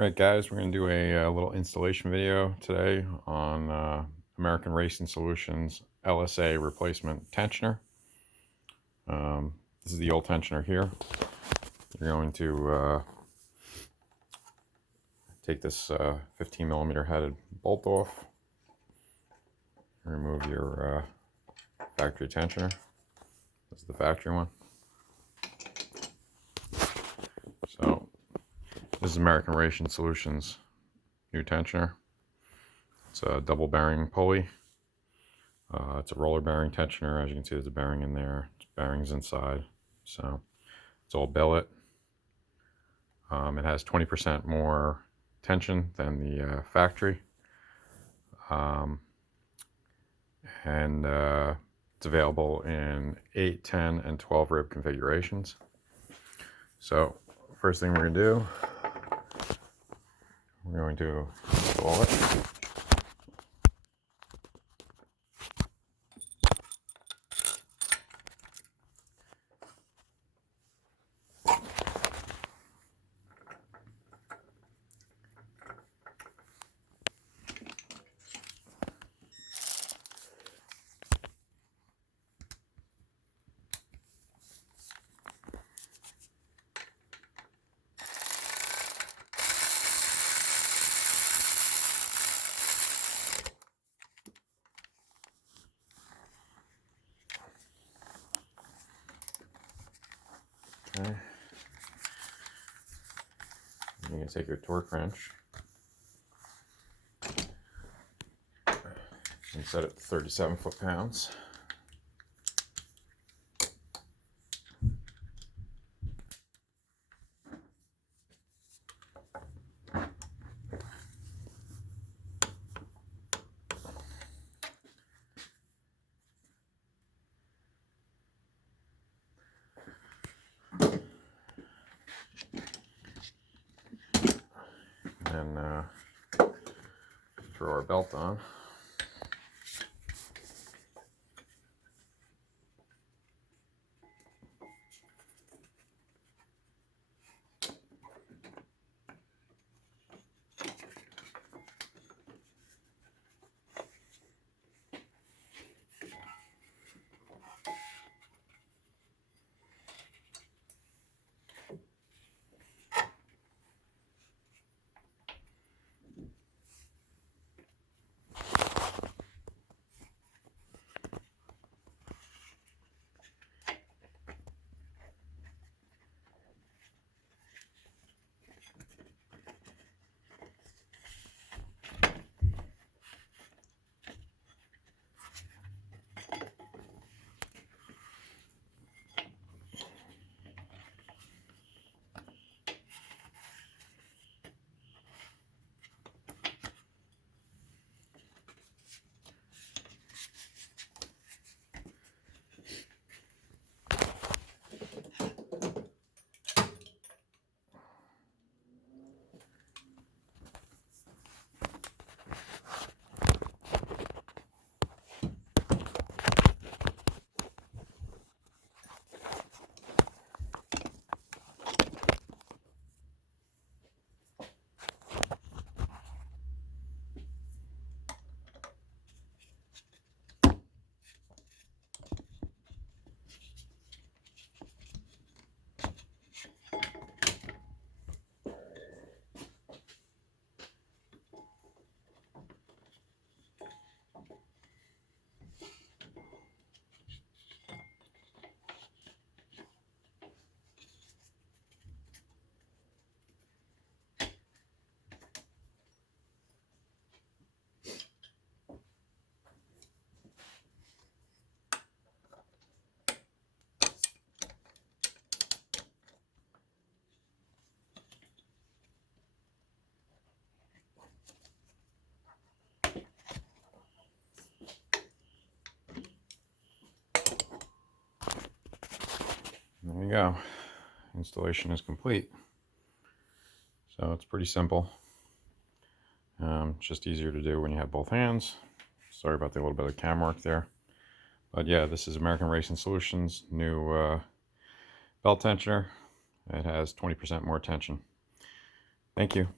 Alright guys, we're going to do a little installation video today on American Racing Solutions LSA replacement tensioner. This is the old tensioner here. You're going to take this 15 millimeter headed bolt off, remove your factory tensioner. This is the factory one. So this is American Racing Solutions new tensioner. It's a double bearing pulley. It's a roller bearing tensioner. As you can see, there's a bearing in there. There's bearings inside. So it's all billet. It has 20% more tension than the factory. It's available in 8, 10, and 12 rib configurations. So first thing we're going to do, we're going to install it. Okay. You're going to take your torque wrench and set it to 37 foot-pounds. And throw our belt on. There you go. Installation is complete. So it's pretty simple. Just easier to do when you have both hands. Sorry about the little bit of camera work there. But yeah, this is American Racing Solutions new belt tensioner. It has 20% more tension. Thank you.